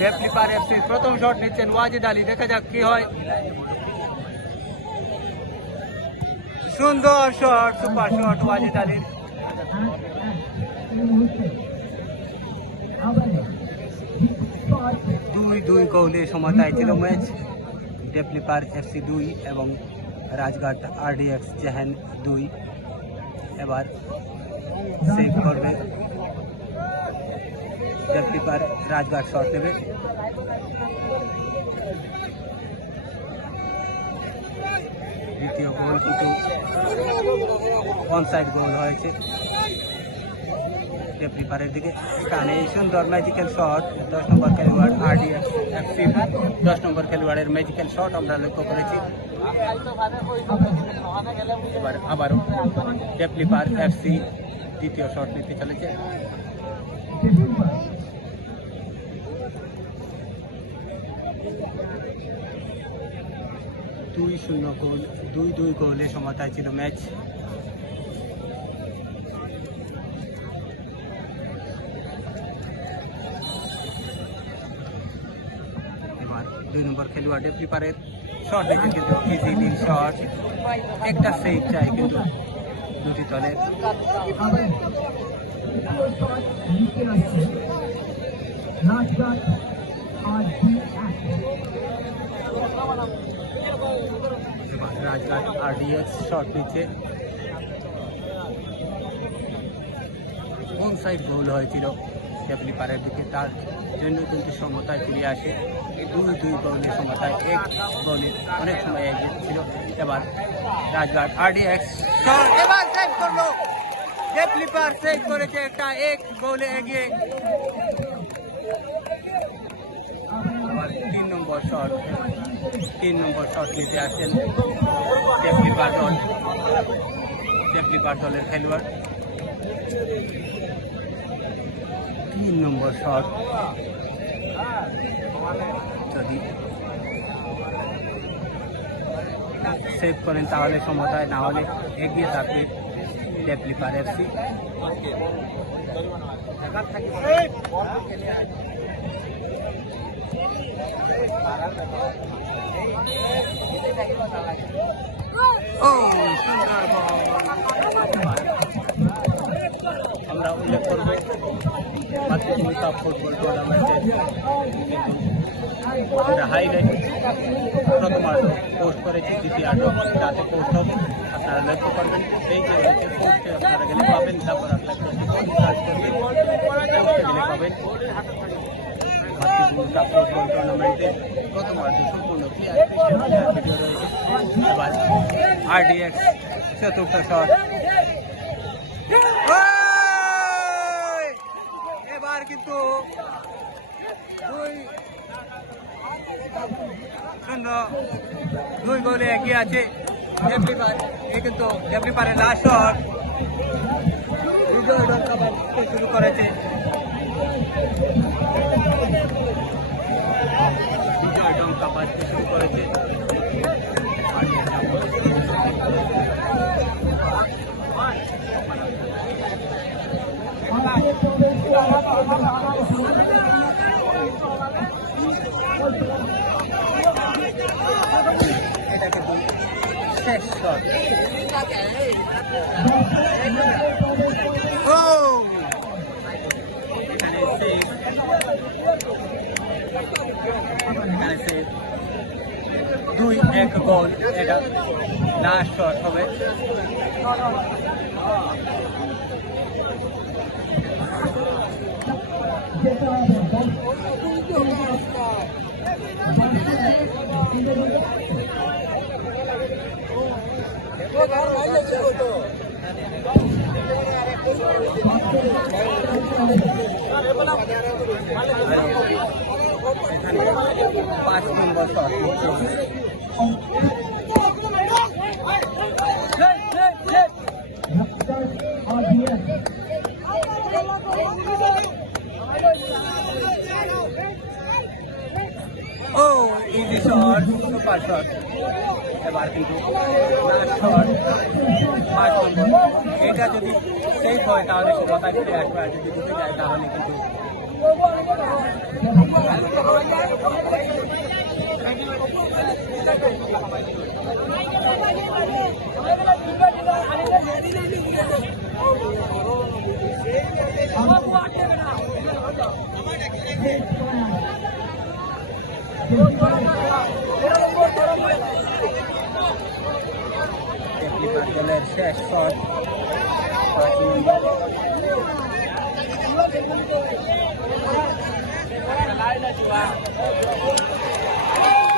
ডেফলিপার এফসির প্রথম শট নিচ্ছেন ওয়াজিদ আলী, দেখা যাক কি হয়। সুন্দর শট সুপার শট ওয়াজিদ আলীর। দুই দুই গোলে সমতায় ছিল ম্যাচ। ডেফলিপার এফসি দুই এবং রাজঘাট আরডিএক্স জেহেন দুই। এবার সেভ করবে। ডেফলিপার রাজঘাট শট দেবে দ্বিতীয় গোল কিন্তু সাইড গোল হয়েছে। ডেফলিপারের দিকে এখানে সুন্দর ম্যাজিক্যাল শট দশ নম্বর খেলোয়াড় আরডিএফ এফসি দশ নম্বর খেলোয়াড়ের ম্যাজিক্যাল শট আমরা লক্ষ্য করেছি। এবার আবারও ডেফলিপার এফসি দ্বিতীয় শট নিতে চলেছে। দুই শূন্য গোল, দুই দুই গোলে সমতায় ছিল ম্যাচ। এবার দুই নম্বর খেলোয়াড় ডেফলিপারের শট দিয়েছে কিন্তু ইজিলি শট। একটা সেভ চাই কিন্তু দুটি দলের। এবার রাজঘাট আরডিএক্স শট নিচ্ছে কোন সাইড গোল হয়েছিল ডেফলিপারের দিকে, তার জন্য কিন্তু সমতায় ফিরে আসে। দুই দুই গোলের সমতায়, এক গোলে অনেক সময় এগিয়ে ছিল। এবার রাজঘাট আরডিএক্স এবার সেভ করল ডেফলিপার সেভ করেছে একটা এক গোলে এগিয়ে। তিন নম্বর শট তিন নম্বর শট নিতে আসেন ডেফলিপার দল ডেফলিপার দলের খেলোয়াড়। তিন নম্বর শট যদি সেভ করেন তাহলে সমতায় না হলে এগিয়ে থাকবে ডেফলিপার এফসি। আমরা উল্লেখ করব কাপ ফুটবল টুর্নামেন্টের আমরা হাইলাইট প্রথমার্ধ পোস্ট করেছি দ্বিতীয়ার্ধ যাতে পোস্ট হবে আপনারা লক্ষ্য করবেন এই যে আপনারা গেলে পাবেন তারপর আপনার সার্চ করবেন গেলে পাবেন বাস্কেটবল কাপ ফুটবল সম্পূর্ণ ক্লিয়ার ভিডিও রয়েছে এবার কিন্তু দুই শূন্য দুই গোলে এগিয়ে আছে এ কিন্তু এভরিবারের লাস্ট শট শুরু করেছে। এটা কিন্তু শেষ শট ও এখানে সেভ এখানে সেভ দুই এক গোল এটা লাস্ট শট হবে এখানে পাঁচ নম্বর শট ও ইজি শট সুপার শট এবার পাঁচ নম্বর এটা যদি সেফ হয় তাহলে সমতায় ফিরে আসবে আর যদি ঢুকে যায় তাহলে কিন্তু শেষ শট পাঁচ নম্বর Thank you.